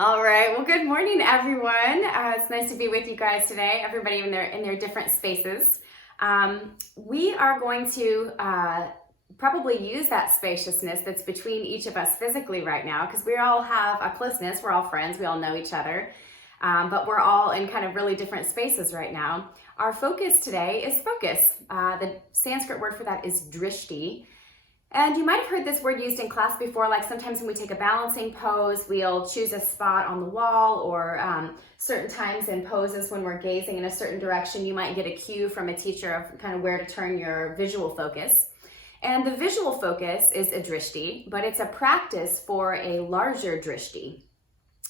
All right. Well, good morning, everyone. It's nice to be with you guys today. Everybody in their different spaces. We are going to probably use that spaciousness that's between each of us physically right now, because we all have a closeness. We're all friends. We all know each other, but we're all in kind of really different spaces right now. Our focus today is focus. The Sanskrit word for that is drishti. And you might have heard this word used in class before, like sometimes when we take a balancing pose, we'll choose a spot on the wall, or certain times in poses when we're gazing in a certain direction, you might get a cue from a teacher of kind of where to turn your visual focus. And the visual focus is a drishti, but it's a practice for a larger drishti.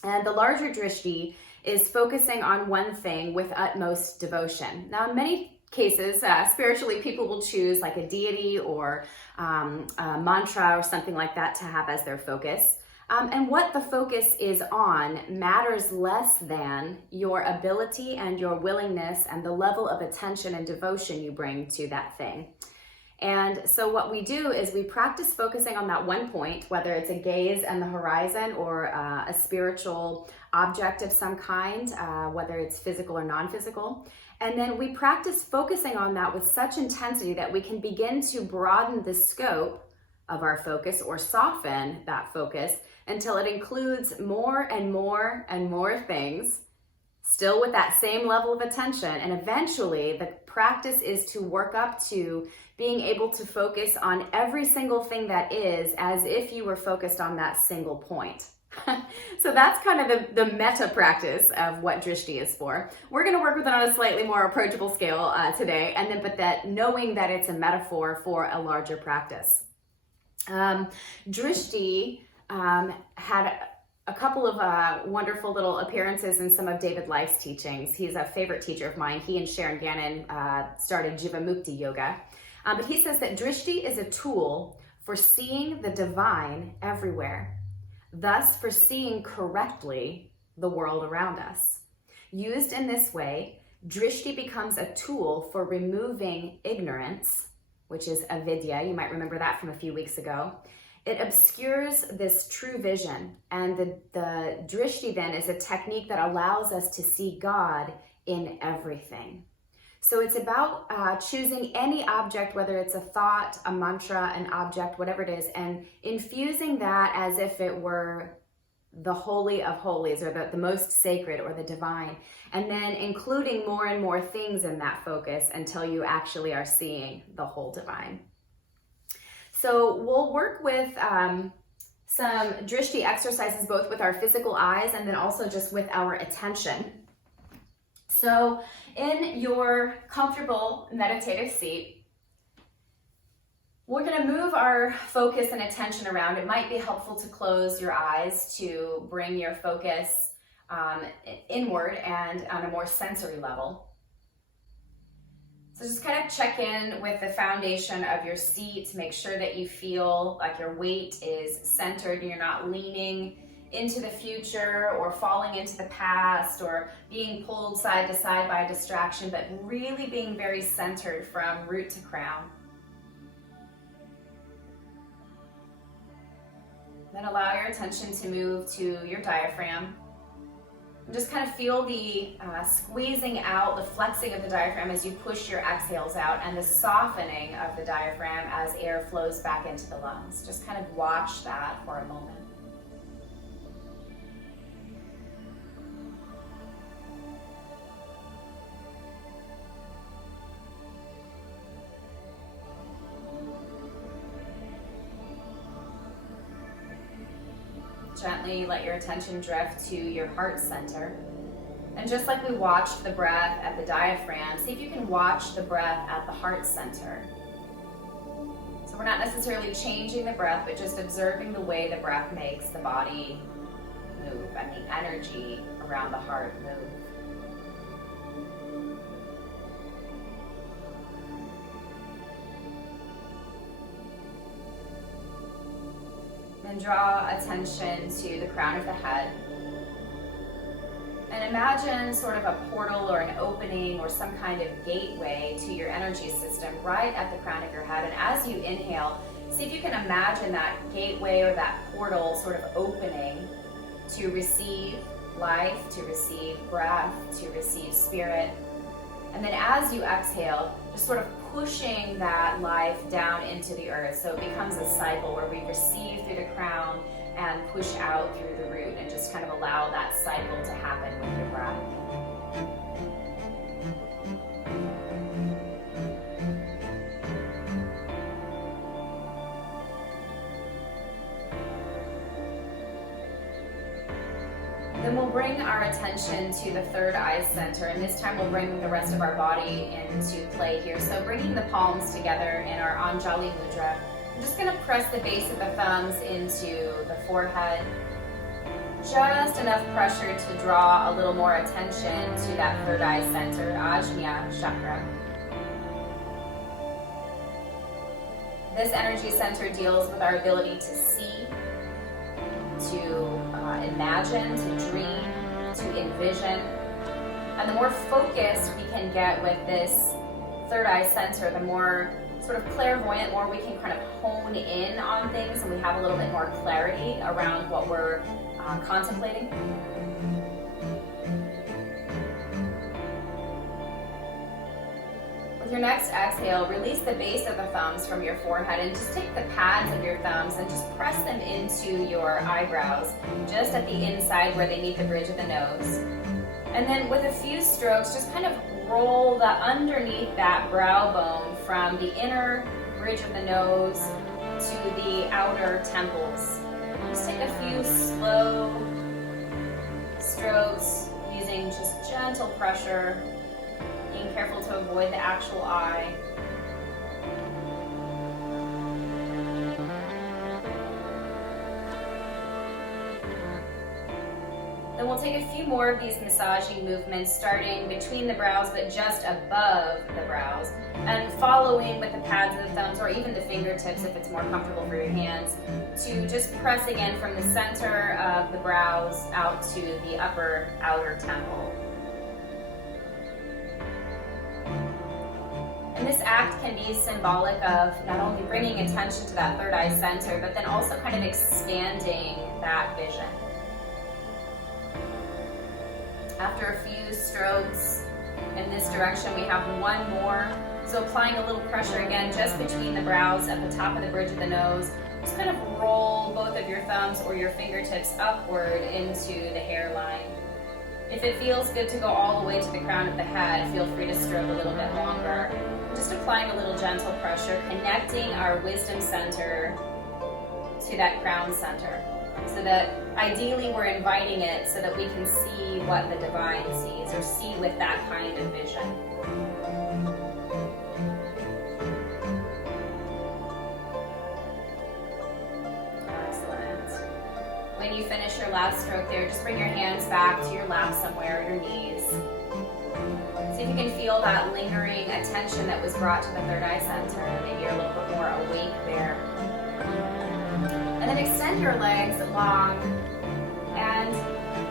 And the larger drishti is focusing on one thing with utmost devotion. Now, in many cases, spiritually, people will choose like a deity or a mantra or something like that to have as their focus. And what the focus is on matters less than your ability and your willingness and the level of attention and devotion you bring to that thing. And so what we do is we practice focusing on that one point, whether it's a gaze and the horizon or a spiritual object of some kind, whether it's physical or non-physical. And then we practice focusing on that with such intensity that we can begin to broaden the scope of our focus or soften that focus until it includes more and more and more things, still with that same level of attention. And eventually the practice is to work up to being able to focus on every single thing that is, as if you were focused on that single point. So that's kind of the meta practice of what drishti is for. We're going to work with it on a slightly more approachable scale today, but that knowing that it's a metaphor for a larger practice. Drishti had a couple of wonderful little appearances in some of David Life's teachings. He's a favorite teacher of mine. He and Sharon Gannon started Jivamukti Yoga. But he says that drishti is a tool for seeing the divine everywhere, thus for seeing correctly the world around us. Used in this way, drishti becomes a tool for removing ignorance, which is avidya. You might remember that from a few weeks ago. It obscures this true vision, and the drishti then is a technique that allows us to see God in everything. So it's about choosing any object, whether it's a thought, a mantra, an object, whatever it is, and infusing that as if it were the holy of holies, or the most sacred, or the divine, and then including more and more things in that focus until you actually are seeing the whole divine. So we'll work with some drishti exercises, both with our physical eyes and then also just with our attention. So in your comfortable meditative seat, we're going to move our focus and attention around. It might be helpful to close your eyes to bring your focus inward and on a more sensory level. So just kind of check in with the foundation of your seat. Make sure that you feel like your weight is centered and you're not leaning into the future or falling into the past or being pulled side to side by a distraction, but really being very centered from root to crown. Then allow your attention to move to your diaphragm. And just kind of feel the squeezing out, the flexing of the diaphragm as you push your exhales out, and the softening of the diaphragm as air flows back into the lungs. Just kind of watch that for a moment. Gently let your attention drift to your heart center. And just like we watched the breath at the diaphragm, see if you can watch the breath at the heart center. So we're not necessarily changing the breath, but just observing the way the breath makes the body move and the energy around the heart move. And draw attention to the crown of the head. And imagine sort of a portal or an opening or some kind of gateway to your energy system right at the crown of your head. And as you inhale, see if you can imagine that gateway or that portal sort of opening to receive life, to receive breath, to receive spirit. And then as you exhale, just sort of pushing that life down into the earth. So it becomes a cycle where we receive through the crown and push out through the root, and just kind of allow that cycle to happen with your breath. Then we'll bring our attention to the third eye center, and this time we'll bring the rest of our body into play here. So bringing the palms together in our Anjali Mudra, I'm just going to press the base of the thumbs into the forehead. Just enough pressure to draw a little more attention to that third eye center, Ajna chakra. This energy center deals with our ability to see, to imagine, to dream, to envision. And the more focused we can get with this third eye center, the more sort of clairvoyant, more we can kind of hone in on things, and we have a little bit more clarity around what we're contemplating. With your next exhale, release the base of the thumbs from your forehead and just take the pads of your thumbs and just press them into your eyebrows, just at the inside where they meet the bridge of the nose. And then with a few strokes, just kind of roll the underneath that brow bone from the inner bridge of the nose to the outer temples. Just take a few slow strokes using just gentle pressure, being careful to avoid the actual eye. Then we'll take a few more of these massaging movements, starting between the brows but just above the brows, and following with the pads of the thumbs or even the fingertips if it's more comfortable for your hands, to just press again from the center of the brows out to the upper outer temple. And this act can be symbolic of not only bringing attention to that third eye center, but then also kind of expanding that vision. After a few strokes in this direction, we have one more. So applying a little pressure again, just between the brows at the top of the bridge of the nose. Just kind of roll both of your thumbs or your fingertips upward into the hairline. If it feels good to go all the way to the crown of the head, feel free to stroke a little bit longer. Just applying a little gentle pressure, connecting our wisdom center to that crown center. So that ideally we're inviting it so that we can see what the divine sees, or see with that kind of vision. Excellent. When you finish your last stroke there, just bring your hands back to your lap somewhere, your knees. See if you can feel that lingering attention that was brought to the third eye center. Maybe you're a little bit more awake there. And then extend your legs long and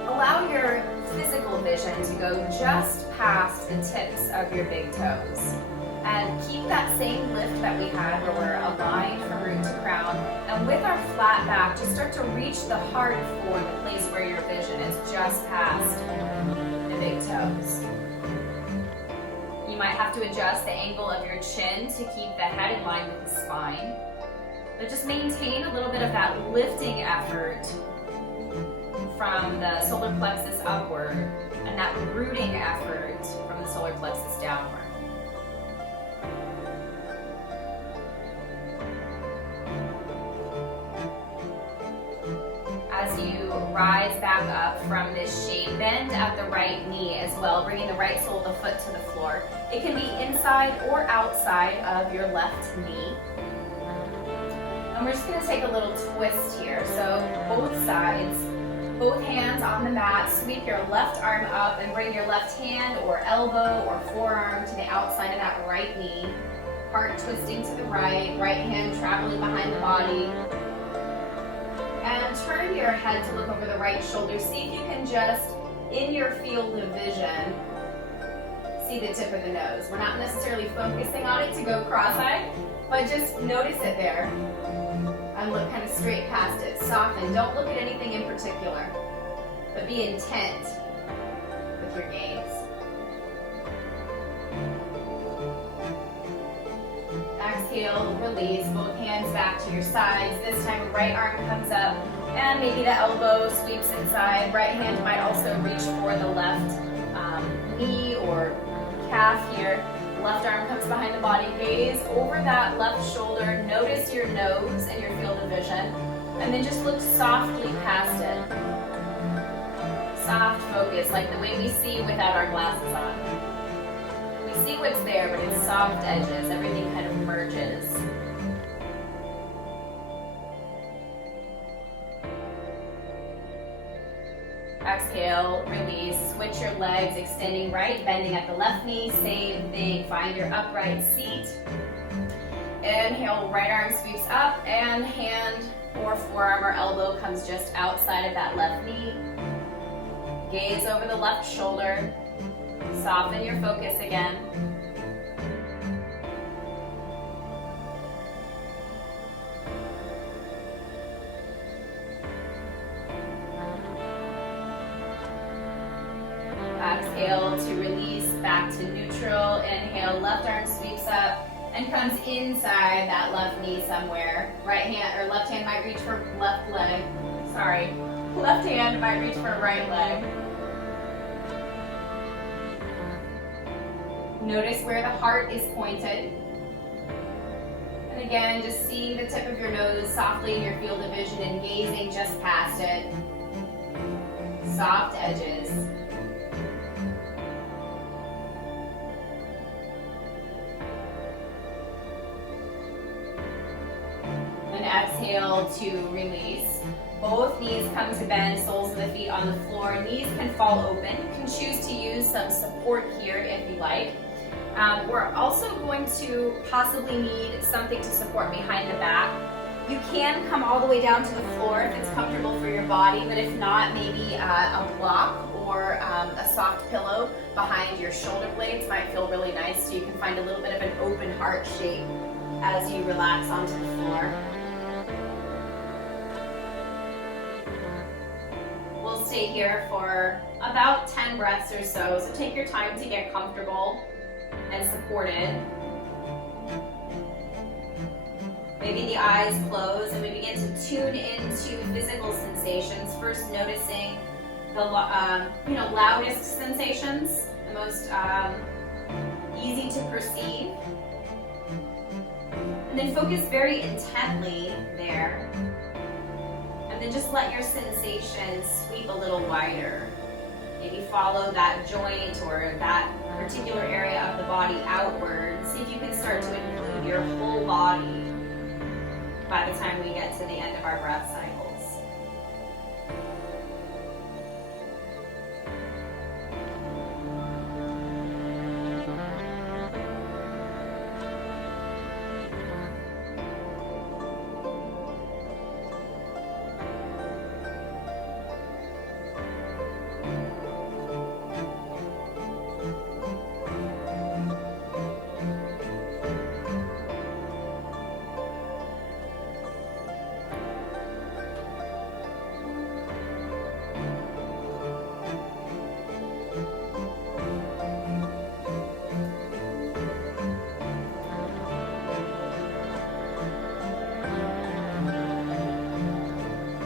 allow your physical vision to go just past the tips of your big toes. And keep that same lift that we had where we're aligned from root to crown. And with our flat back, just start to reach the heart for the place where your vision is just past the big toes. You might have to adjust the angle of your chin to keep the head in line with the spine. But just maintain a little bit of that lifting effort from the solar plexus upward and that rooting effort from the solar plexus downward. As you rise back up from this shape, bend at the right knee as well, bringing the right sole of the foot to the floor. It can be inside or outside of your left knee. And we're just going to take a little twist here. So both sides, both hands on the mat, sweep your left arm up and bring your left hand or elbow or forearm to the outside of that right knee. Heart twisting to the right, right hand traveling behind the body. And turn your head to look over the right shoulder. See if you can just, in your field of vision, see the tip of the nose. We're not necessarily focusing on it to go cross-eyed, but just notice it there. And look kind of straight past it. Soften. Don't look at anything in particular. but be intent with your gaze. Exhale, release, both hands back to your sides. This time, right arm comes up, and maybe the elbow sweeps inside. Right hand might also reach for the left knee or calf here. Left arm comes behind the body. Gaze over that left shoulder. Notice your nose and your field of vision. And then just look softly past it. Soft focus, like the way we see without our glasses on. We see what's there, but it's soft edges. Everything kind of merges. Exhale, release, switch your legs, extending right, bending at the left knee, same thing, find your upright seat. Inhale, right arm sweeps up, and hand or forearm or elbow comes just outside of that left knee. Gaze over the left shoulder, soften your focus again. Exhale to release, back to neutral. Inhale, left arm sweeps up and comes inside that left knee somewhere. Right hand or left hand might reach for left leg. Sorry, left hand might reach for right leg. Notice where the heart is pointed. And again, just seeing the tip of your nose softly in your field of vision and gazing just past it. Soft edges. Exhale to release. Both knees come to bend, soles of the feet on the floor. Knees can fall open. You can choose to use some support here if you like. We're also going to possibly need something to support behind the back. You can come all the way down to the floor if it's comfortable for your body, but if not, maybe a block or a soft pillow behind your shoulder blades might feel really nice, so you can find a little bit of an open heart shape as you relax onto the floor. We'll stay here for about 10 breaths or so take your time to get comfortable and supported. Maybe the eyes close and we begin to tune into physical sensations. First noticing the loudest sensations, the most easy to perceive. And then focus very intently there. And then just let your sensations sweep a little wider. Maybe follow that joint or that particular area of the body outward. See if you can start to include your whole body by the time we get to the end of our breath cycles.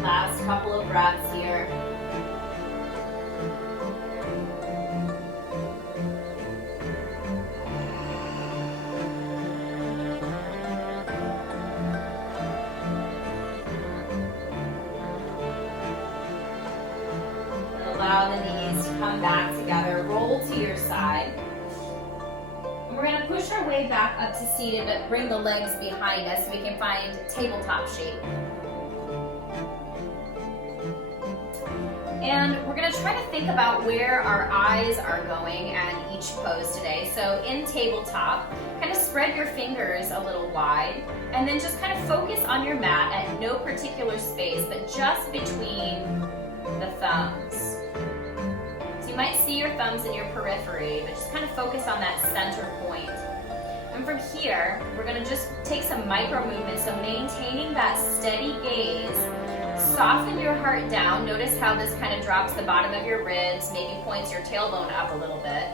Last couple of breaths here. And allow the knees to come back together. Roll to your side. And we're going to push our way back up to seated, but bring the legs behind us so we can find tabletop shape. And we're going to try to think about where our eyes are going at each pose today. So in tabletop, kind of spread your fingers a little wide, and then just kind of focus on your mat at no particular space, but just between the thumbs. So you might see your thumbs in your periphery, but just kind of focus on that center point. And from here, we're going to just take some micro movements, so maintaining that steady gaze, soften your heart down. Notice how this kind of drops the bottom of your ribs, maybe points your tailbone up a little bit.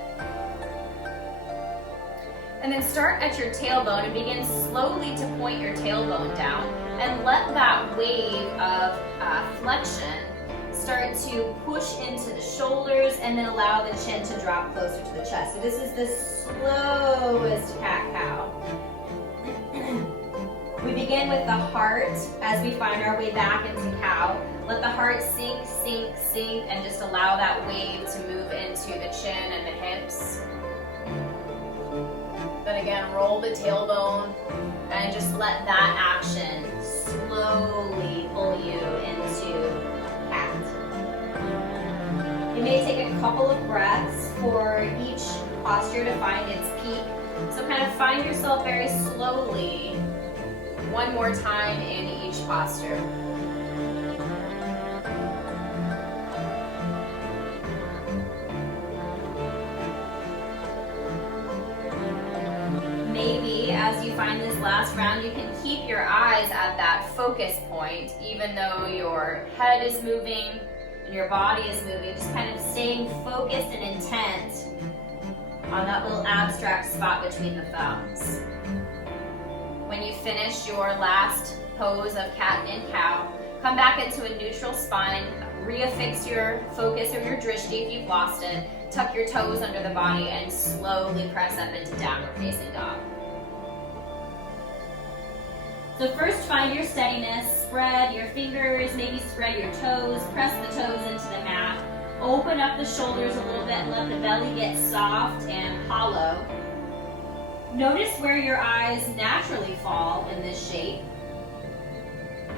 And then start at your tailbone and begin slowly to point your tailbone down and let that wave of flexion start to push into the shoulders and then allow the chin to drop closer to the chest. So this is the slowest cat-cow. We begin with the heart as we find our way back into cow. Let the heart sink, sink, sink, and just allow that wave to move into the chin and the hips. Then again, roll the tailbone and just let that action slowly pull you into cat. You may take a couple of breaths for each posture to find its peak. So kind of find yourself very slowly one more time in each posture. Maybe as you find this last round, you can keep your eyes at that focus point, even though your head is moving and your body is moving, just kind of staying focused and intent on that little abstract spot between the thumbs. When you finish your last pose of cat and cow, come back into a neutral spine, reaffix your focus or your drishti if you've lost it, tuck your toes under the body, and slowly press up into downward facing dog. So first find your steadiness, spread your fingers, maybe spread your toes, press the toes into the mat, open up the shoulders a little bit and let the belly get soft and hollow. Notice where your eyes naturally fall in this shape.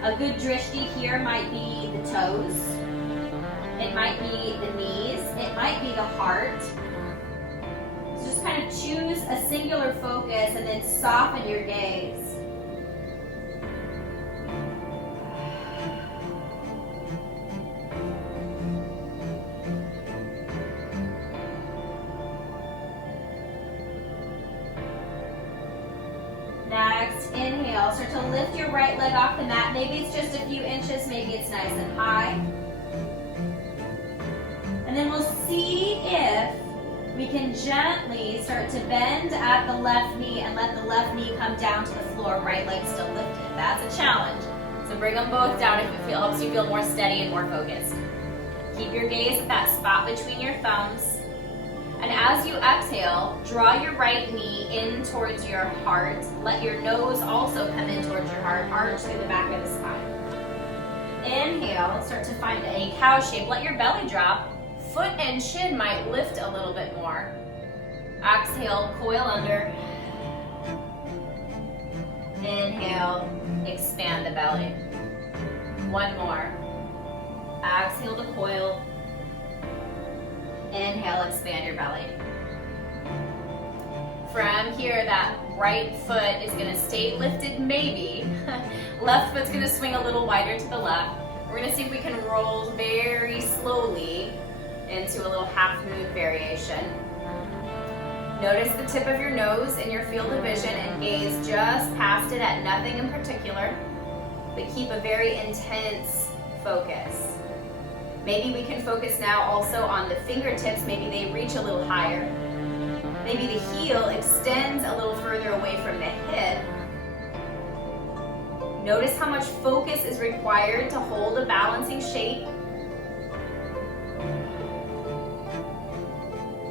A good drishti here might be the toes, it might be the knees, it might be the heart. So just kind of choose a singular focus and then soften your gaze. Next, inhale, start to lift your right leg off the mat. Maybe it's just a few inches, maybe it's nice and high. And then we'll see if we can gently start to bend at the left knee and let the left knee come down to the floor, right leg still lifted. That's a challenge. So bring them both down if it helps you feel more steady and more focused. Keep your gaze at that spot between your thumbs. And as you exhale, draw your right knee in towards your heart. Let your nose also come in towards your heart, arch through the back of the spine. Inhale, start to find a cow shape. Let your belly drop. Foot and chin might lift a little bit more. Exhale, coil under. Inhale, expand the belly. One more. Exhale to coil. Inhale, expand your belly. From here, that right foot is gonna stay lifted, maybe. Left foot's gonna swing a little wider to the left. We're gonna see if we can roll very slowly into a little half moon variation. Notice the tip of your nose in your field of vision and gaze just past it at nothing in particular, but keep a very intense focus. Maybe we can focus now also on the fingertips. Maybe they reach a little higher. Maybe the heel extends a little further away from the hip. Notice how much focus is required to hold a balancing shape.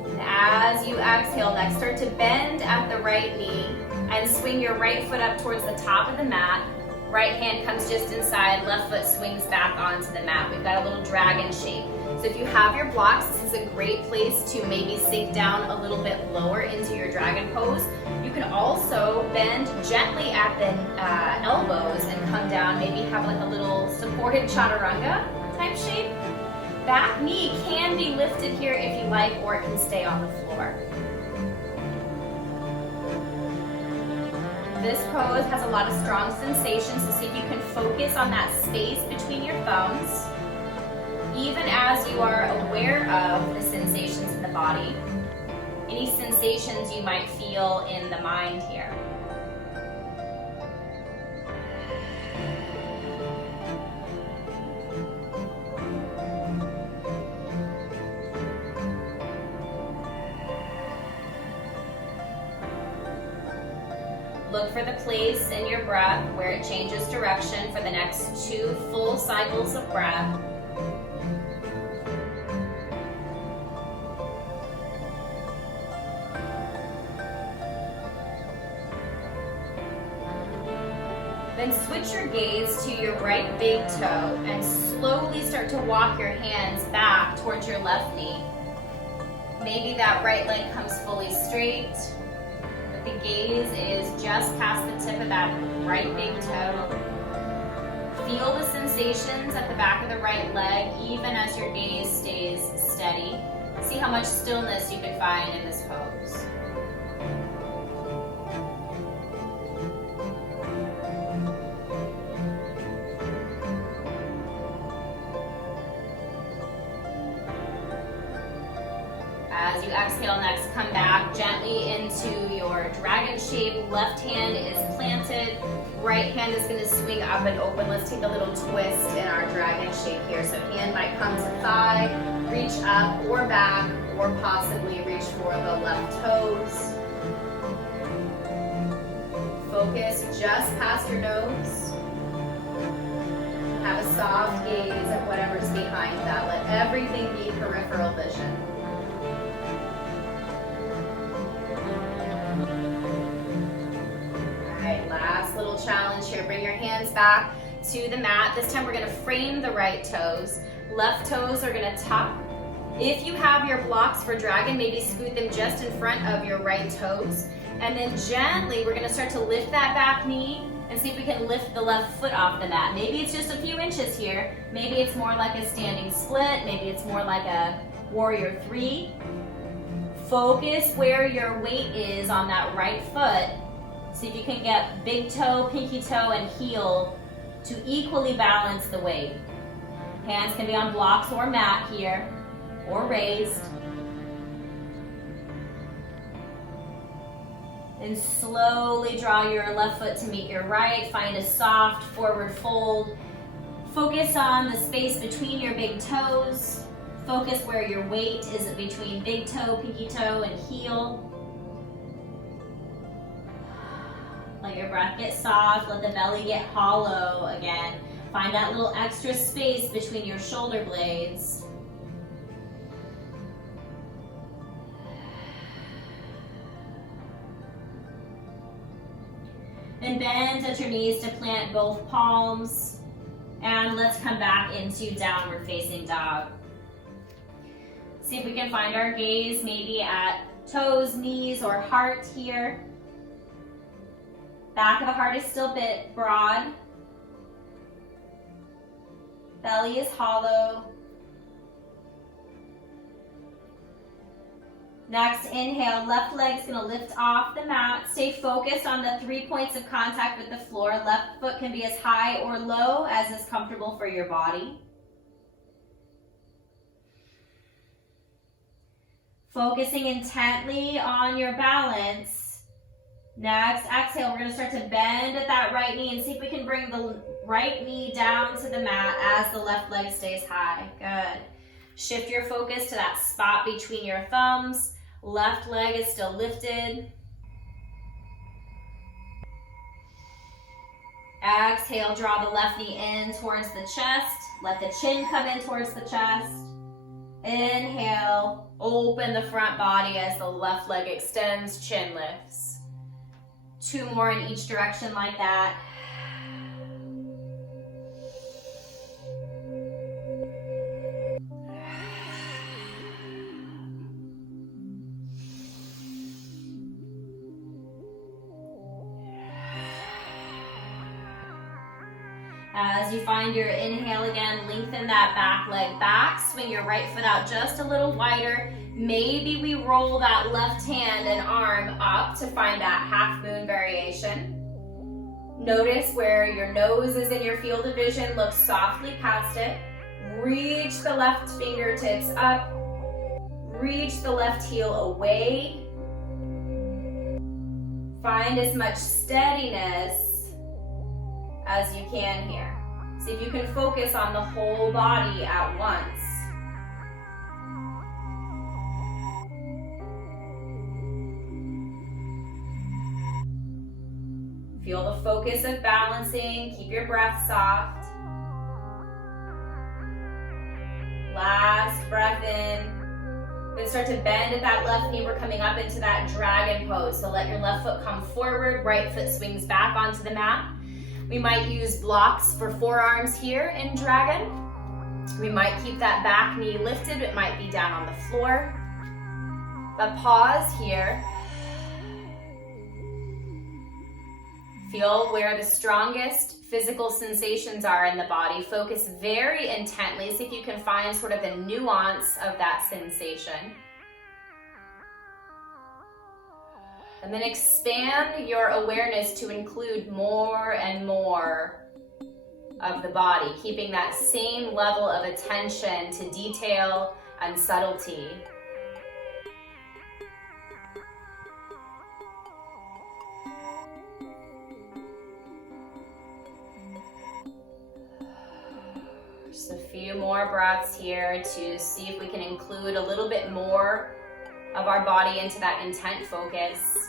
And as you exhale, next start to bend at the right knee and swing your right foot up towards the top of the mat. Right hand comes just inside, left foot swings back onto the mat. We've got a little dragon shape. So if you have your blocks, this is a great place to maybe sink down a little bit lower into your dragon pose. You can also bend gently at the elbows and come down, maybe have like a little supported chaturanga type shape. That knee can be lifted here if you like, or it can stay on the floor. This pose has a lot of strong sensations, so see if you can focus on that space between your thumbs, even as you are aware of the sensations in the body, any sensations you might feel in the mind here. Look for the place in your breath where it changes direction for the next 2 full cycles of breath. Then switch your gaze to your right big toe and slowly start to walk your hands back towards your left knee. Maybe that right leg comes fully straight, but the gaze is just past the tip of that right big toe. Feel the sensations at the back of the right leg even as your gaze stays steady. See how much stillness you can find in this pose. As you exhale next, come back gently into your dragon shape. Left hand is planted. Right hand is going to swing up and open. Let's take a little twist in our dragon shape here. So hand might come to thigh, reach up or back, or possibly reach for the left toes. Focus just past your nose. Have a soft gaze at whatever's behind that. Let everything be peripheral vision. Last little challenge here. Bring your hands back to the mat. This time we're going to frame the right toes. Left toes are going to tuck. If you have your blocks for dragon, maybe scoot them just in front of your right toes. And then gently we're going to start to lift that back knee and see if we can lift the left foot off the mat. Maybe it's just a few inches here. Maybe it's more like a standing split. Maybe it's more like a warrior 3. Focus where your weight is on that right foot. See if you can get big toe, pinky toe, and heel to equally balance the weight. Hands can be on blocks or mat here, or raised. And slowly draw your left foot to meet your right. Find a soft forward fold. Focus on the space between your big toes. Focus where your weight is between big toe, pinky toe, and heel. Let your breath get soft, let the belly get hollow again. Find that little extra space between your shoulder blades. And bend at your knees to plant both palms. And let's come back into downward facing dog. See if we can find our gaze maybe at toes, knees, or heart here. Back of the heart is still a bit broad. Belly is hollow. Next, inhale, left leg's gonna lift off the mat. Stay focused on the 3 points of contact with the floor. Left foot can be as high or low as is comfortable for your body. Focusing intently on your balance. Next, exhale, we're going to start to bend at that right knee and see if we can bring the right knee down to the mat as the left leg stays high. Good. Shift your focus to that spot between your thumbs. Left leg is still lifted. Exhale, draw the left knee in towards the chest. Let the chin come in towards the chest. Inhale, open the front body as the left leg extends, chin lifts. 2 more in each direction like that. As you find your inhale again, lengthen that back leg back. Swing your right foot out just a little wider. Maybe we roll that left hand and arm up to find that half moon variation. Notice where your nose is in your field of vision. Look softly past it. Reach the left fingertips up. Reach the left heel away. Find as much steadiness as you can here. See if you can focus on the whole body at once. focus of balancing. Keep your breath soft. Last breath in. Then start to bend at that left knee. We're coming up into that dragon pose. So let your left foot come forward, right foot swings back onto the mat. We might use blocks for forearms here in dragon. We might keep that back knee lifted. It might be down on the floor. But pause here. Feel where the strongest physical sensations are in the body. Focus very intently. See if you can find sort of the nuance of that sensation. And then expand your awareness to include more and more of the body, keeping that same level of attention to detail and subtlety. Just a few more breaths here to see if we can include a little bit more of our body into that intent focus.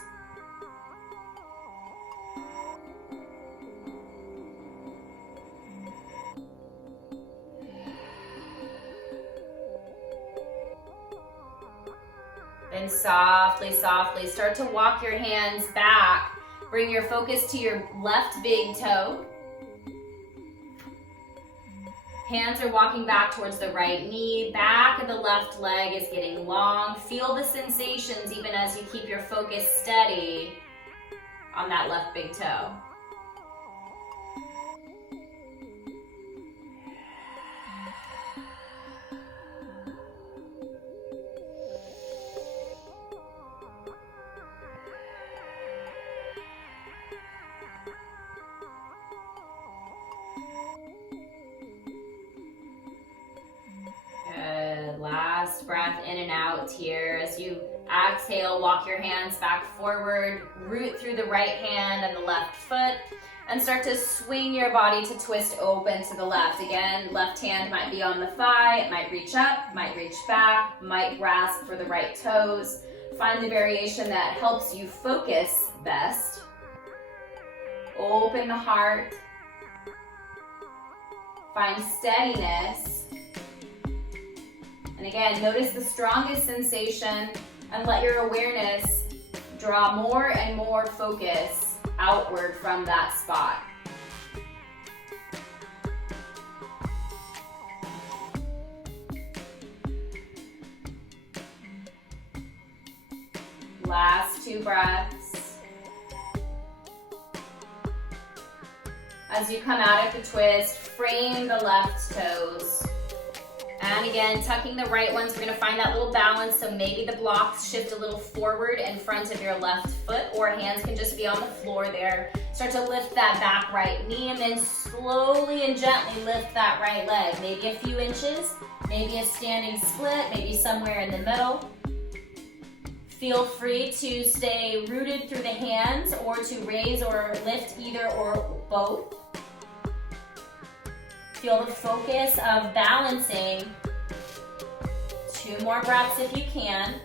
Then softly, softly start to walk your hands back. Bring your focus to your left big toe. Hands are walking back towards the right knee. Back of the left leg is getting long. Feel the sensations even as you keep your focus steady on that left big toe. Last breath in and out here. As you exhale, walk your hands back forward, root through the right hand and the left foot, and start to swing your body to twist open to the left. Again, left hand might be on the thigh, it might reach up, might reach back, might grasp for the right toes. Find the variation that helps you focus best. Open the heart. Find steadiness. And again, notice the strongest sensation and let your awareness draw more and more focus outward from that spot. Last 2 breaths. As you come out of the twist, frame the left toes. And again, tucking the right ones, we're going to find that little balance. So maybe the blocks shift a little forward in front of your left foot, or hands can just be on the floor there. Start to lift that back right knee, and then slowly and gently lift that right leg. Maybe a few inches, maybe a standing split, maybe somewhere in the middle. Feel free to stay rooted through the hands or to raise or lift either or both. Feel the focus of balancing. 2 more breaths if you can.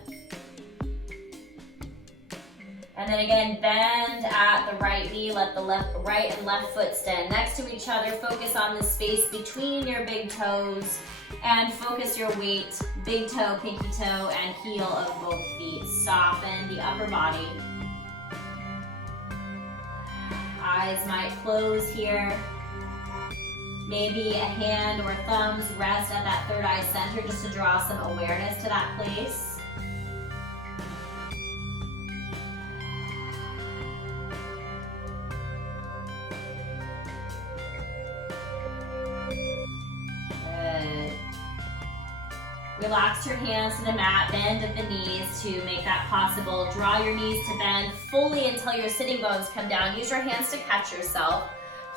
And then again, bend at the right knee. Let the right and left foot stand next to each other. Focus on the space between your big toes. And focus your weight, big toe, pinky toe, and heel of both feet. Soften the upper body. Eyes might close here. Maybe a hand or thumbs rest at that third eye center just to draw some awareness to that place. Good. Relax your hands to the mat, bend at the knees to make that possible. Draw your knees to bend fully until your sitting bones come down. Use your hands to catch yourself.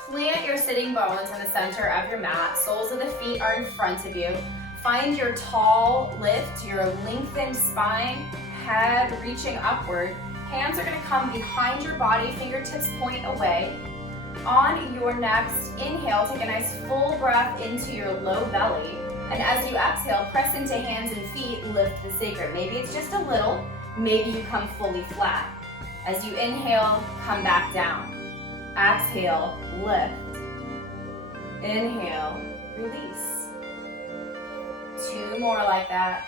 Plant your sitting bones in the center of your mat. Soles of the feet are in front of you. Find your tall lift, your lengthened spine, head reaching upward. Hands are going to come behind your body, fingertips point away. On your next inhale, take a nice full breath into your low belly. And as you exhale, press into hands and feet, lift the sacrum. Maybe it's just a little, maybe you come fully flat. As you inhale, come back down. Exhale, lift. Inhale, release. 2 more like that.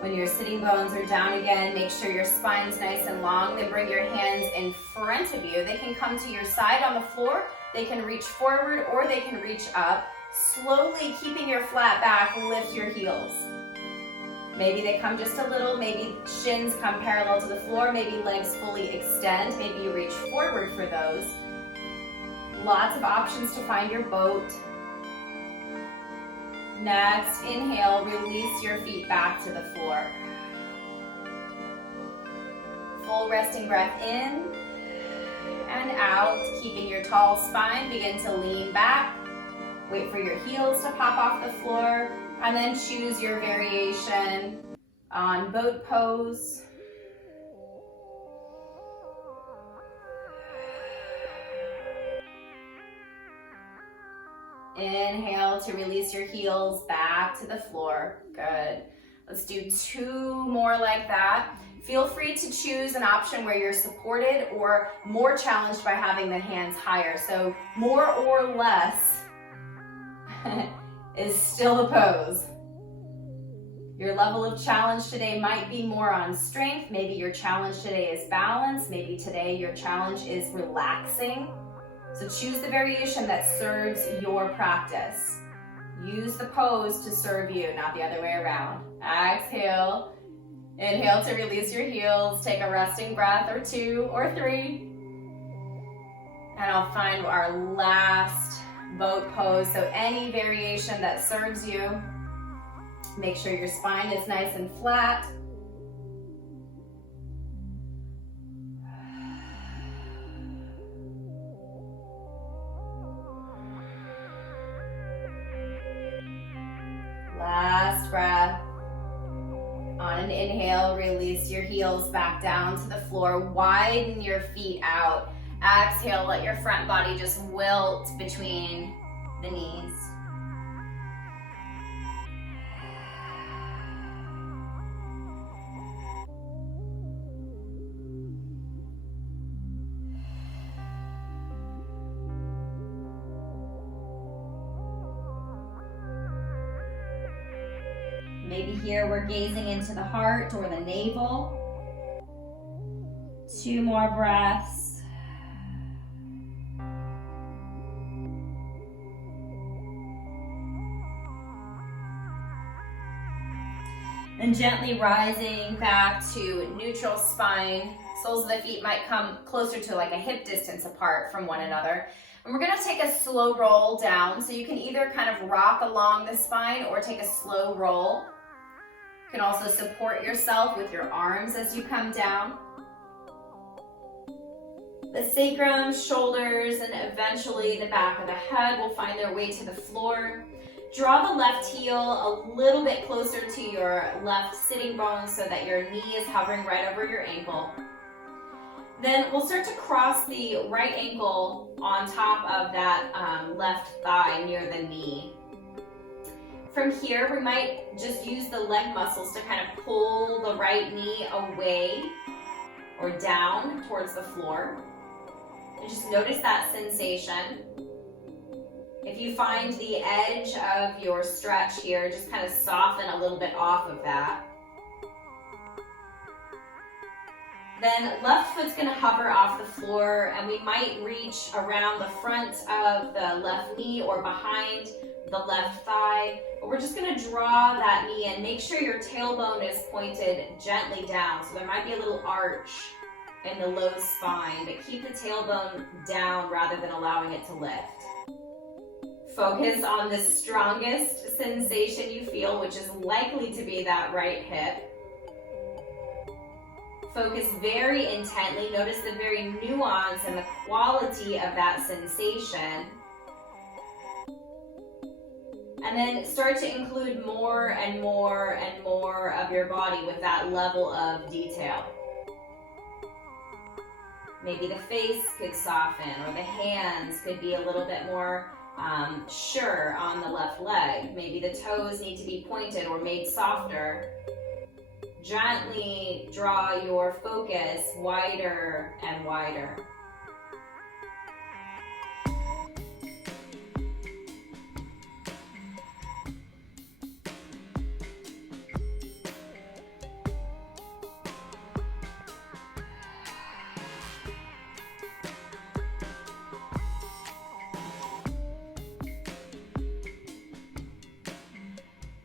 When your sitting bones are down again, make sure your spine's nice and long. Then bring your hands in front of you. They can come to your side on the floor. They can reach forward or they can reach up. Slowly, keeping your flat back, lift your heels. Maybe they come just a little. Maybe shins come parallel to the floor. Maybe legs fully extend. Maybe you reach forward for those. Lots of options to find your boat. Next, inhale, release your feet back to the floor. Full resting breath in and out, keeping your tall spine. Begin to lean back. Wait for your heels to pop off the floor, and then choose your variation on boat pose. Inhale to release your heels back to the floor. Good. Let's do 2 more like that. Feel free to choose an option where you're supported or more challenged by having the hands higher. So more or less is still the pose. Your level of challenge today might be more on strength. Maybe your challenge today is balance. Maybe today your challenge is relaxing. So choose the variation that serves your practice. Use the pose to serve you, not the other way around. Exhale. Inhale to release your heels. Take a resting breath or 2 or 3. And I'll find our last boat pose. So any variation that serves you. Make sure your spine is nice and flat. Last breath. On an inhale, release your heels back down to the floor. Widen your feet out. Exhale, let your front body just wilt between the knees. Maybe here we're gazing into the heart or the navel. 2 more breaths. And gently rising back to neutral spine. Soles of the feet might come closer to like a hip distance apart from one another. And we're gonna take a slow roll down. So you can either kind of rock along the spine or take a slow roll. You can also support yourself with your arms as you come down. The sacrum, shoulders, and eventually the back of the head will find their way to the floor. Draw the left heel a little bit closer to your left sitting bone so that your knee is hovering right over your ankle. Then we'll start to cross the right ankle on top of that left thigh near the knee. From here, we might just use the leg muscles to kind of pull the right knee away or down towards the floor. And just notice that sensation. If you find the edge of your stretch here, just kind of soften a little bit off of that. Then left foot's gonna hover off the floor and we might reach around the front of the left knee or behind the left thigh. But we're just gonna draw that knee in. Make sure your tailbone is pointed gently down. So there might be a little arch in the low spine, but keep the tailbone down rather than allowing it to lift. Focus on the strongest sensation you feel, which is likely to be that right hip. Focus very intently. Notice the very nuance and the quality of that sensation. And then start to include more and more and more of your body with that level of detail. Maybe the face could soften, or the hands could be a little bit more sure on the left leg. Maybe the toes need to be pointed or made softer. Gently draw your focus wider and wider.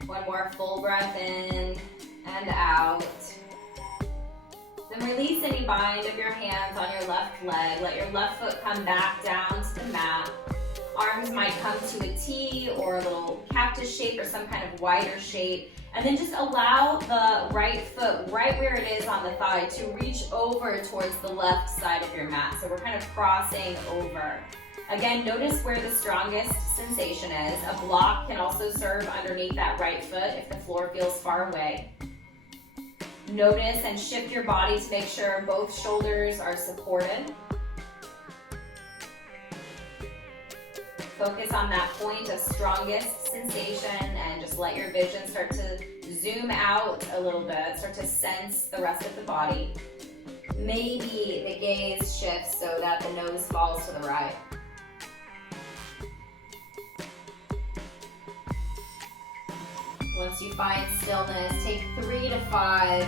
One more full breath in and out. Then release any bind of your hands on your left leg. Let your left foot come back down to the mat. Arms might come to a T or a little cactus shape or some kind of wider shape. And then just allow the right foot right where it is on the thigh to reach over towards the left side of your mat. So we're kind of crossing over. Again, notice where the strongest sensation is. A block can also serve underneath that right foot if the floor feels far away. Notice and shift your body to make sure both shoulders are supported. Focus on that point of strongest sensation and just let your vision start to zoom out a little bit, start to sense the rest of the body. Maybe the gaze shifts so that the nose falls to the right. Once you find stillness, take 3 to 5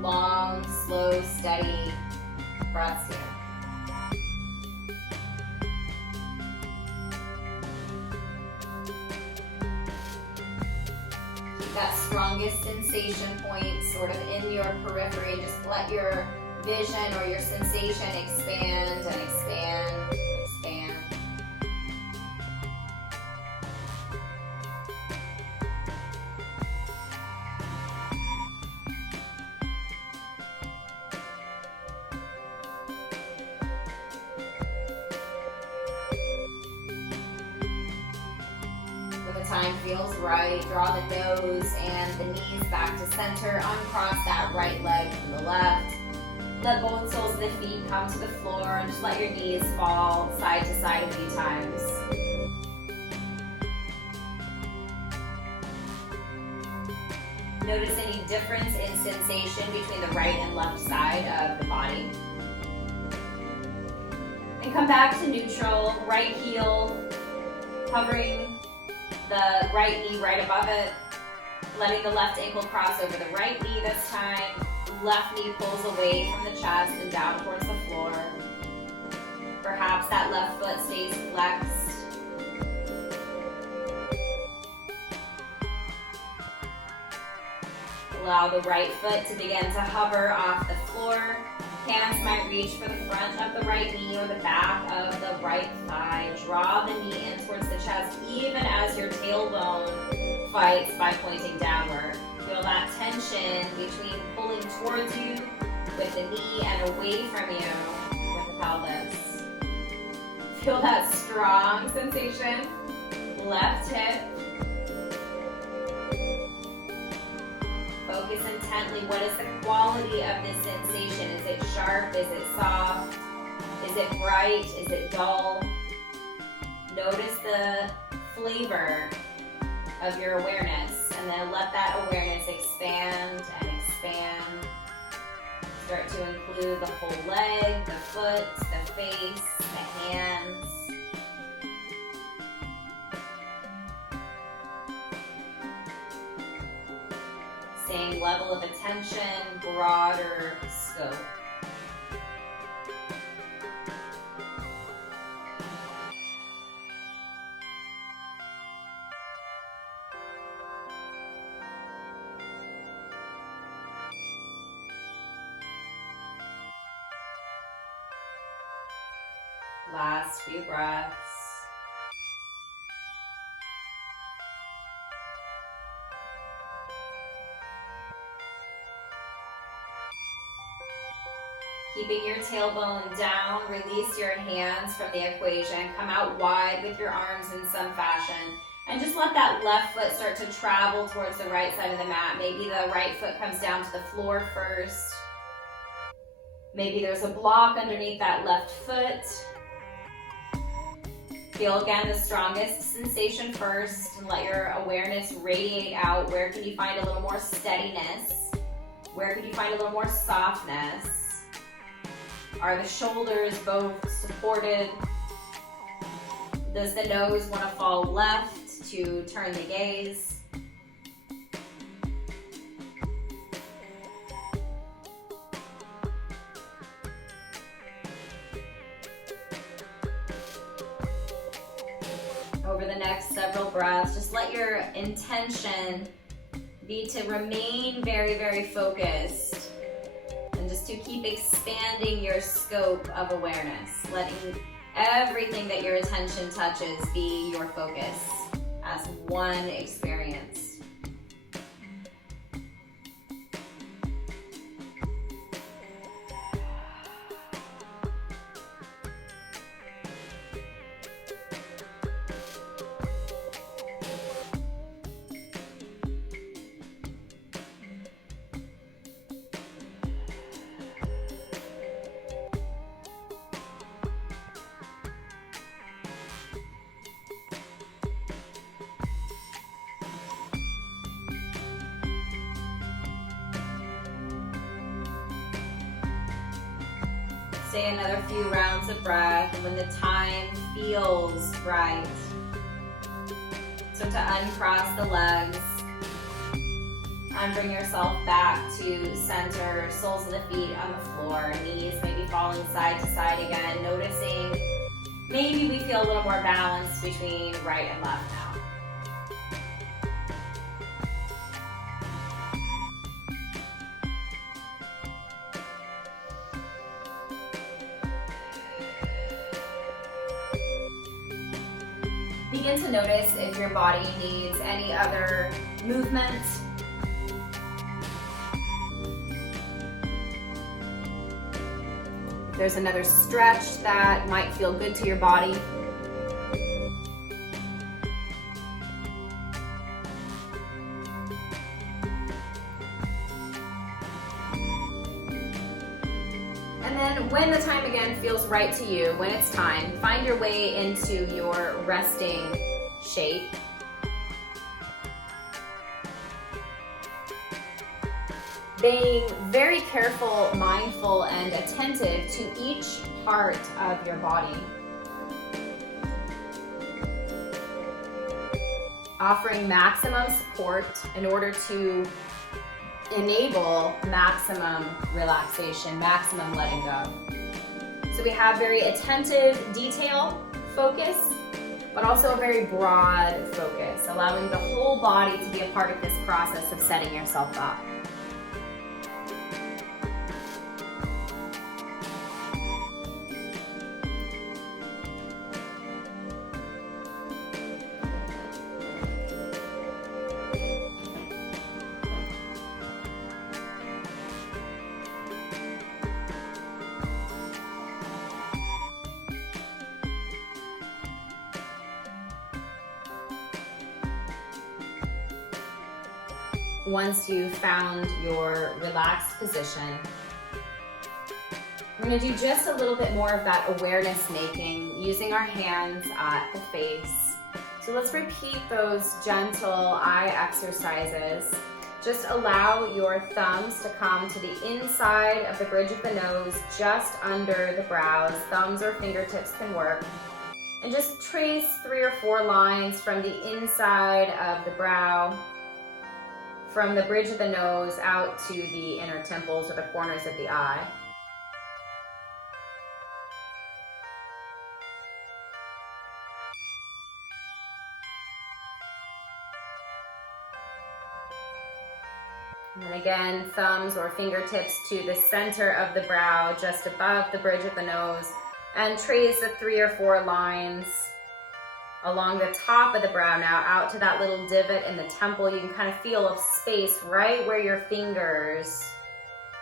long, slow, steady breaths here. Keep that strongest sensation point sort of in your periphery and just let your vision or your sensation expand and expand and expand. Time feels right, draw the nose and the knees back to center, uncross that right leg from the left. Let both soles of the feet come to the floor and just let your knees fall side to side a few times. Notice any difference in sensation between the right and left side of the body. Then come back to neutral, right heel hovering the right knee right above it, letting the left ankle cross over the right knee this time. Left knee pulls away from the chest and down towards the floor. Perhaps that left foot stays flexed. Allow the right foot to begin to hover off the floor. Hands might reach for the front of the right knee or the back of the right thigh. Draw the knee in towards the chest even as your tailbone fights by pointing downward. Feel that tension between pulling towards you with the knee and away from you with the pelvis. Feel that strong sensation. Left hip. Focus intently. What is the quality of this sensation? Is it sharp? Is it soft? Is it bright? Is it dull? Notice the flavor of your awareness, and then let that awareness expand and expand. Start to include the whole leg, the foot, the face, the hands. Same level of attention, broader scope. Last few breaths. Keeping your tailbone down, release your hands from the equation. Come out wide with your arms in some fashion. And just let that left foot start to travel towards the right side of the mat. Maybe the right foot comes down to the floor first. Maybe there's a block underneath that left foot. Feel again the strongest sensation first and let your awareness radiate out. Where can you find a little more steadiness? Where can you find a little more softness? Are the shoulders both supported? Does the nose want to fall left to turn the gaze? Over the next several breaths, just let your intention be to remain very, very focused and just to keep expanding your scope of awareness, letting everything that your attention touches be your focus as one experience. Say another few rounds of breath, and when the time feels right. So to uncross the legs and bring yourself back to center, soles of the feet on the floor, knees maybe falling side to side again, noticing maybe we feel a little more balance between right and left now. Begin to notice if your body needs any other movement. There's another stretch that might feel good to your body. And then when the time again feels right to you, when it's time, find your way into your resting shape. Being very careful, mindful, and attentive to each part of your body. Offering maximum support in order to enable maximum relaxation, maximum letting go. So we have very attentive detail focus, but also a very broad focus, allowing the whole body to be a part of this process of setting yourself up. Once you've found your relaxed position, we're going to do just a little bit more of that awareness making using our hands at the face. So let's repeat those gentle eye exercises. Just allow your thumbs to come to the inside of the bridge of the nose, just under the brows. Thumbs or fingertips can work. And just trace 3 or 4 lines from the inside of the brow, from the bridge of the nose out to the inner temples or the corners of the eye. And then again, thumbs or fingertips to the center of the brow, just above the bridge of the nose, and trace the 3 or 4 lines along the top of the brow now, out to that little divot in the temple. You can kind of feel a space right where your fingers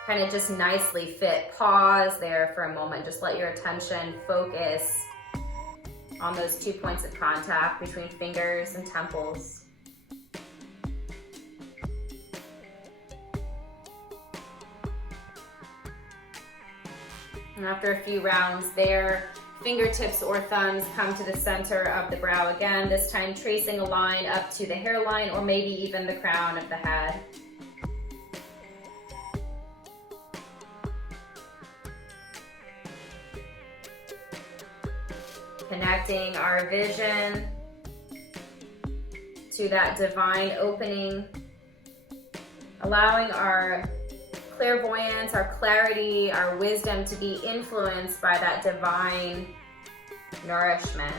kind of just nicely fit. Pause there for a moment. Just let your attention focus on those 2 points of contact between fingers and temples. And after a few rounds there, Fingertips or thumbs come to the center of the brow again, this time tracing a line up to the hairline or maybe even the crown of the head. Connecting our vision to that divine opening, allowing our clairvoyance, our clarity, our wisdom to be influenced by that divine nourishment.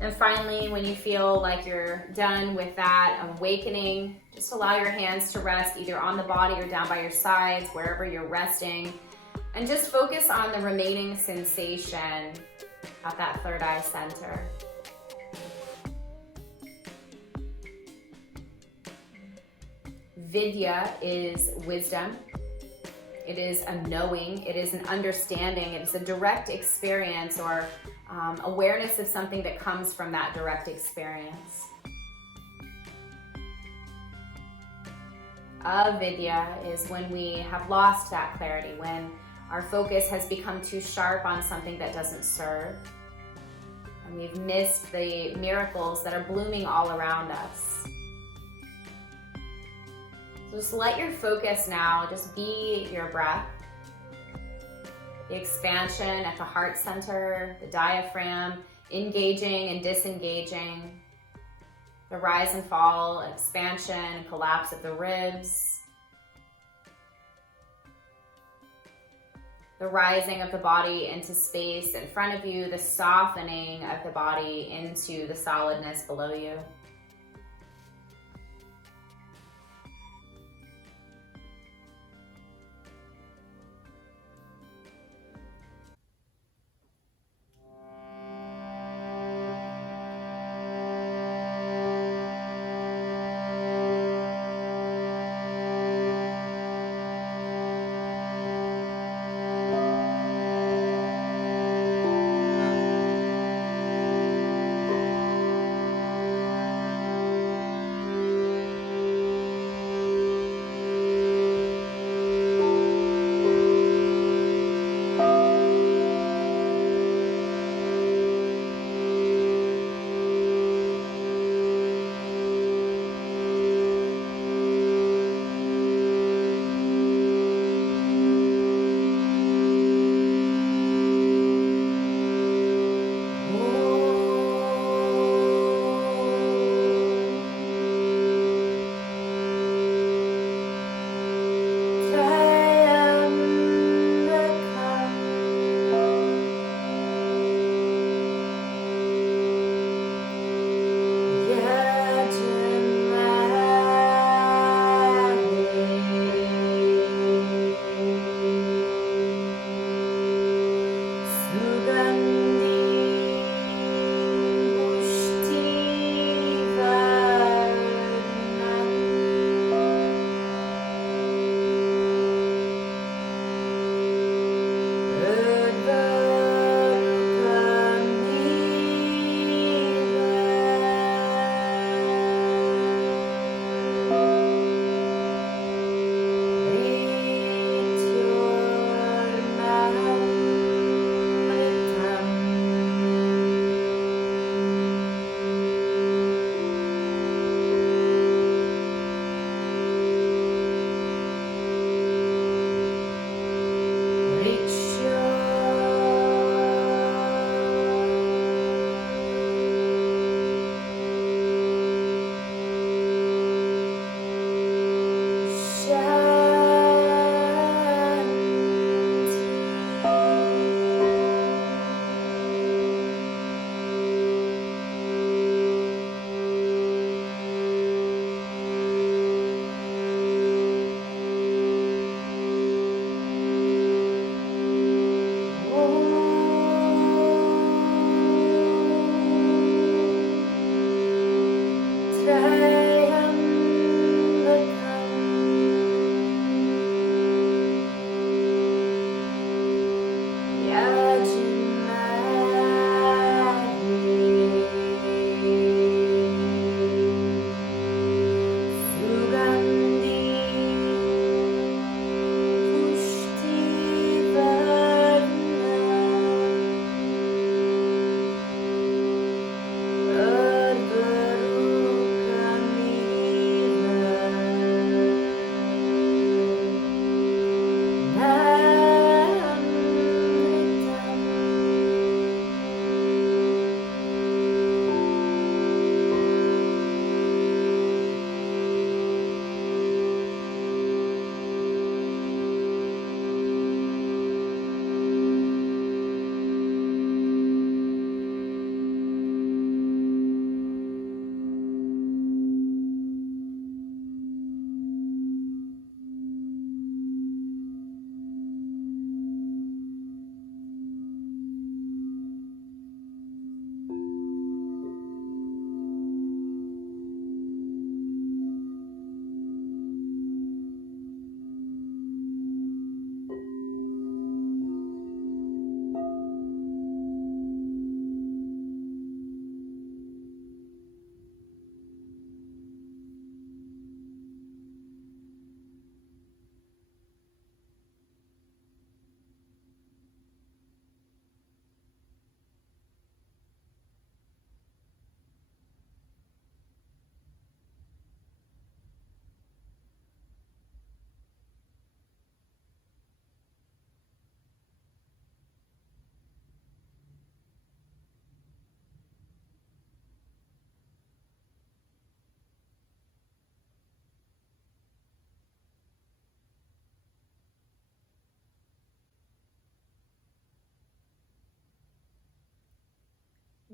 And finally, when you feel like you're done with that awakening, just allow your hands to rest either on the body or down by your sides, wherever you're resting, and just focus on the remaining sensation at that third eye center. Vidya is wisdom. It is a knowing. It is an understanding. It is a direct experience or awareness of something that comes from that direct experience. Avidya is when we have lost that clarity, when our focus has become too sharp on something that doesn't serve, and we've missed the miracles that are blooming all around us. So just let your focus now just be your breath, the expansion at the heart center, the diaphragm, engaging and disengaging, the rise and fall, expansion and collapse of the ribs, the rising of the body into space in front of you, the softening of the body into the solidness below you.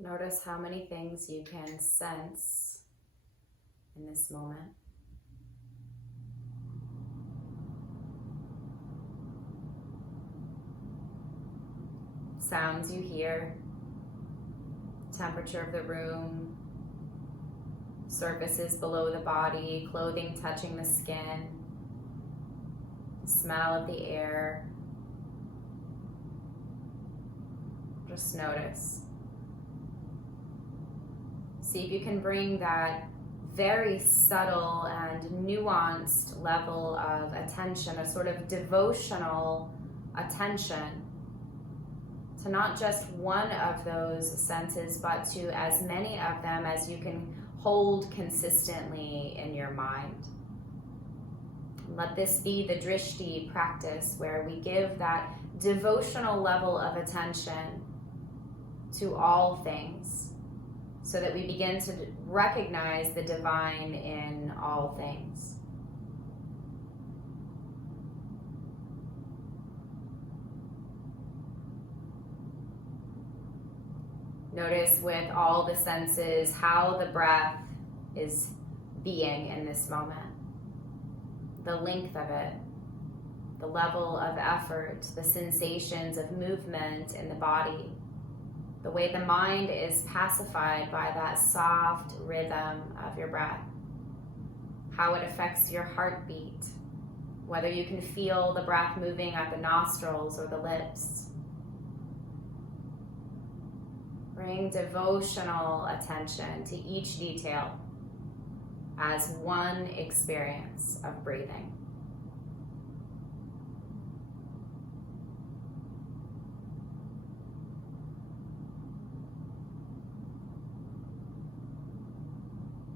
Notice how many things you can sense in this moment. Sounds you hear, temperature of the room, surfaces below the body, clothing touching the skin, smell of the air. Just notice. See if you can bring that very subtle and nuanced level of attention, a sort of devotional attention, to not just one of those senses, but to as many of them as you can hold consistently in your mind. Let this be the drishti practice, where we give that devotional level of attention to all things, so that we begin to recognize the divine in all things. Notice with all the senses how the breath is being in this moment. The length of it, the level of effort, the sensations of movement in the body, the way the mind is pacified by that soft rhythm of your breath, how it affects your heartbeat, whether you can feel the breath moving at the nostrils or the lips. Bring devotional attention to each detail as one experience of breathing.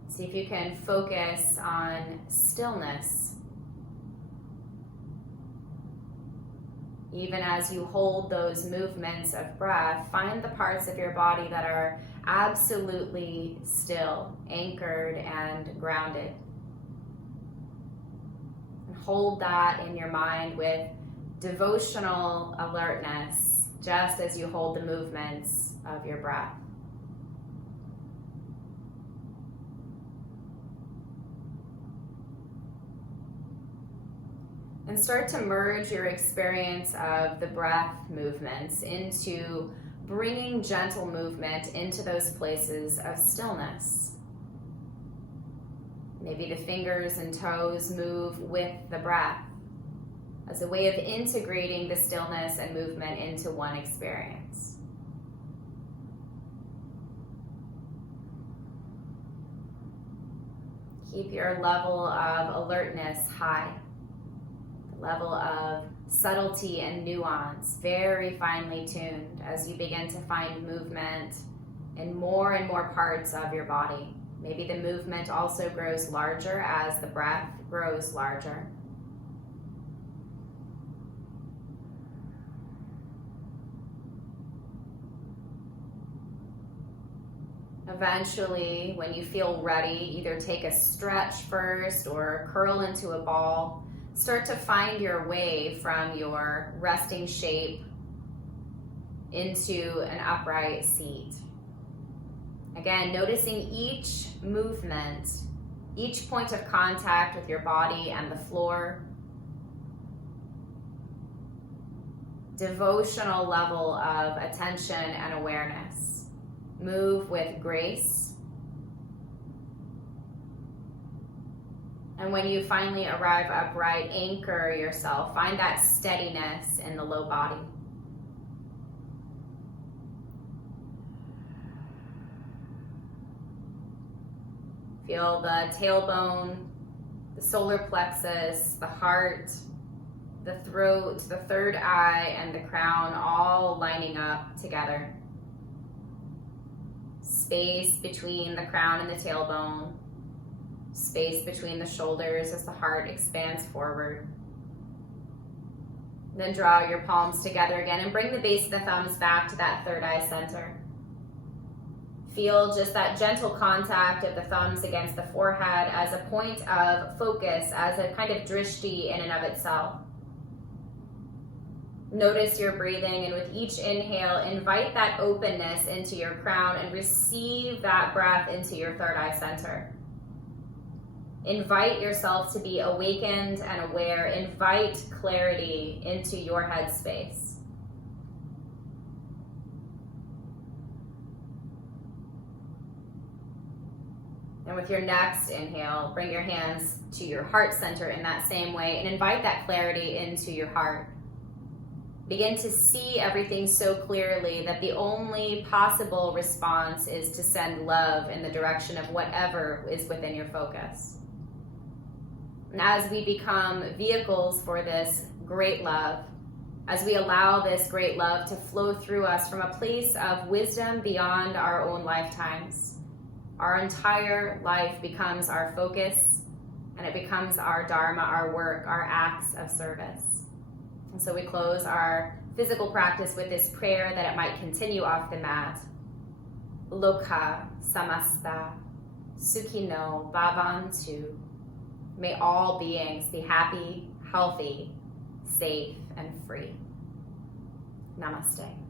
See if you can focus on stillness. Even as you hold those movements of breath, find the parts of your body that are absolutely still, anchored and grounded. And hold that in your mind with devotional alertness, just as you hold the movements of your breath. And start to merge your experience of the breath movements into bringing gentle movement into those places of stillness. Maybe the fingers and toes move with the breath as a way of integrating the stillness and movement into one experience. Keep your level of alertness high. Level of subtlety and nuance very finely tuned as you begin to find movement in more and more parts of your body. Maybe the movement also grows larger as the breath grows larger. Eventually, when you feel ready, either take a stretch first or curl into a ball. Start to find your way from your resting shape into an upright seat. Again, noticing each movement, each point of contact with your body and the floor. Devotional level of attention and awareness. Move with grace. And when you finally arrive upright, anchor yourself. Find that steadiness in the low body. Feel the tailbone, the solar plexus, the heart, the throat, the third eye, and the crown all lining up together. Space between the crown and the tailbone. Space between the shoulders as the heart expands forward. Then draw your palms together again and bring the base of the thumbs back to that third eye center. Feel just that gentle contact of the thumbs against the forehead as a point of focus, as a kind of drishti in and of itself. Notice your breathing, and with each inhale, invite that openness into your crown and receive that breath into your third eye center. Invite yourself to be awakened and aware. Invite clarity into your headspace. And with your next inhale, bring your hands to your heart center in that same way and invite that clarity into your heart. Begin to see everything so clearly that the only possible response is to send love in the direction of whatever is within your focus. And as we become vehicles for this great love, as we allow this great love to flow through us from a place of wisdom beyond our own lifetimes, our entire life becomes our focus, and it becomes our dharma, our work, our acts of service. And so we close our physical practice with this prayer that it might continue off the mat. Loka samasta sukhino bhavantu. May all beings be happy, healthy, safe, and free. Namaste.